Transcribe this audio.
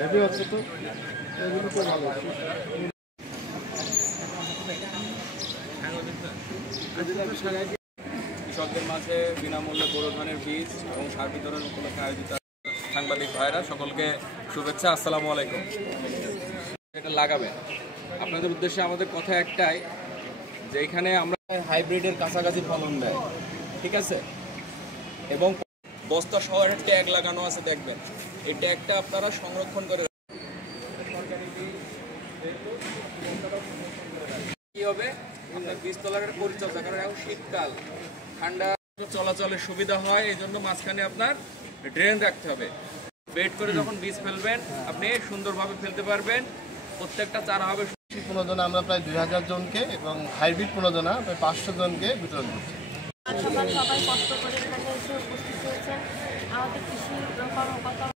Heavy হচ্ছে তো, এগুলো তো ভালো। কৃষকদের মাঝে বিনামূল্যে বোরো ধানের বীজ এবং সার বিতরণ উপলক্ষে আয়োজিত সাংবাদিক ভাইরা সকলকে শুভেচ্ছা, আসসালামু আলাইকুম। এটা লাগাবেন, আপনাদের উদ্দেশ্যে আমাদের কথা একটাই যে এখানে আমরা হাইব্রিডের কাছাকাছি ফলন দেয়, ঠিক আছে, এবং বস্তা সহ ট্যাগ লাগানো আছে, দেখবেন এই ট্যাগটা আপনারা সংরক্ষণ করে কি হবে আপনার বীজতলার পরিচর্যা, কারণ এখন শীতকাল, ঠান্ডা চলাচলের সুবিধা হয়, এই জন্য মাঝখানে আপনার ড্রেন রাখতে হবে। বেড করে যখন বীজ ফেলবেন আপনি সুন্দরভাবে ফেলতে পারবেন। প্রত্যেকটা চারা হবে প্রণোদনা আমরা প্রায় 2000 জনকে এবং হাইব্রিড প্রণোদনা প্রায় 500 জনকে বিতরণ করছি। সবাই কষ্ট করে এখানে এসে উপস্থিত হয়েছেন। আমাদের কৃষি কর্মকর্তা